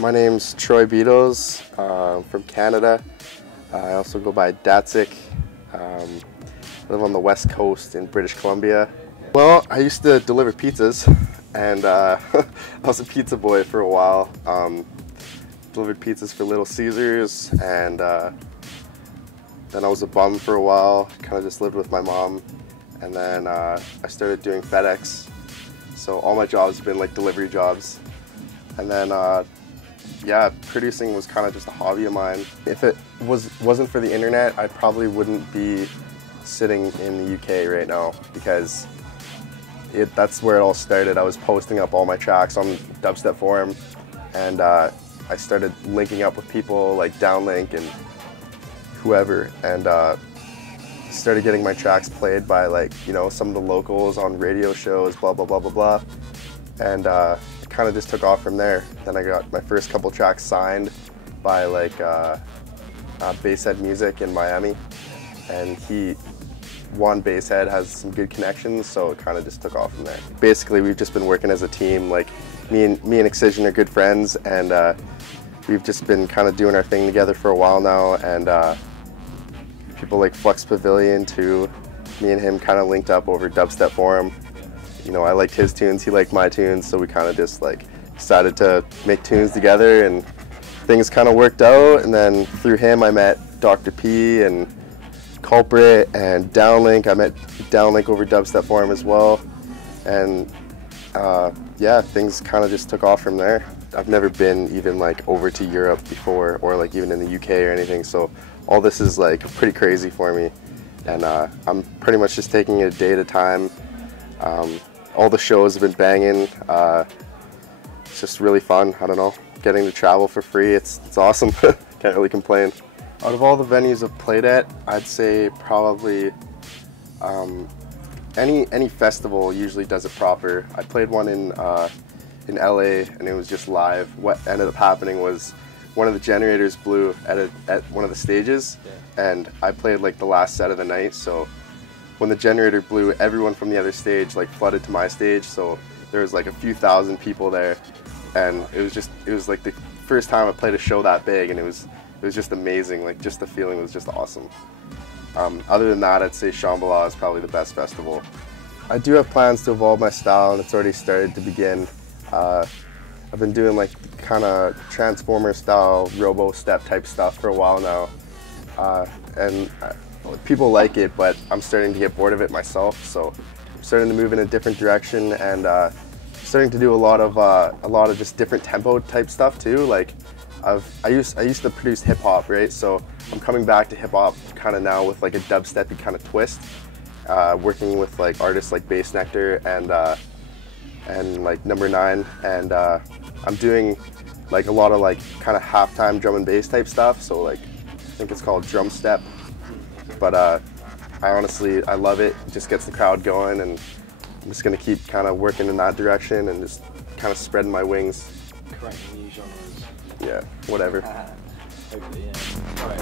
My name's Troy Beatles, from Canada. I also go by Datsik. I live on the west coast in British Columbia. Well, I used to deliver pizzas, and I was a pizza boy for a while. Delivered pizzas for Little Caesars, and then I was a bum for a while, kind of just lived with my mom. And then I started doing FedEx. So all my jobs have been like delivery jobs. And then yeah, producing was kind of just a hobby of mine. If it wasn't for the internet, I probably wouldn't be sitting in the UK right now, because that's where it all started. I was posting up all my tracks on Dubstep forum, and I started linking up with people like Downlink and whoever, and started getting my tracks played by, like, you know, some of the locals on radio shows, blah blah blah blah blah, and it kind of just took off from there. Then I got my first couple tracks signed by like Basshead Music in Miami, and Juan Basshead has some good connections, so it kind of just took off from there. Basically, we've just been working as a team. Like me and Excision are good friends, and we've just been kind of doing our thing together for a while now. And people like Flux Pavilion too. Me and him kind of linked up over Dubstep forum. You know, I liked his tunes, he liked my tunes, so we kind of just like decided to make tunes together, and things kind of worked out. And then through him, I met Dr. P and Culprit and Downlink. I met Downlink over Dubstep forum as well, and yeah, things kind of just took off from there. I've never been even like over to Europe before, or like even in the UK or anything, so all this is like pretty crazy for me, and I'm pretty much just taking it a day at a time. All the shows have been banging. It's just really fun. I don't know, getting to travel for free, it's awesome. Can't really complain. Out of all the venues I've played at, I'd say probably any festival usually does it proper. I played one in LA, and it was just live. What ended up happening was one of the generators blew at one of the stages, and I played like the last set of the night. So when the generator blew, everyone from the other stage like flooded to my stage. So there was like a few thousand people there, and it was like the first time I played a show that big, and it was just amazing. Like, just the feeling was just awesome. Other than that, I'd say Shambhala is probably the best festival. I do have plans to evolve my style, and it's already started to begin. I've been doing like kind of transformer style robo step type stuff for a while now, and people like it, but I'm starting to get bored of it myself. So I'm starting to move in a different direction, and starting to do a lot of just different tempo type stuff too. Like I used to produce hip hop, right? So I'm coming back to hip hop kind of now with like a dubsteppy kind of twist, working with like artists like Bass Nectar and like Number 9, and I'm doing like a lot of like kind of halftime drum and bass type stuff. So like I think it's called drum step, but I love it. It just gets the crowd going, and I'm just gonna keep kind of working in that direction and just kind of spreading my wings. Creating new genres. Yeah, whatever. Hopefully, yeah. All right.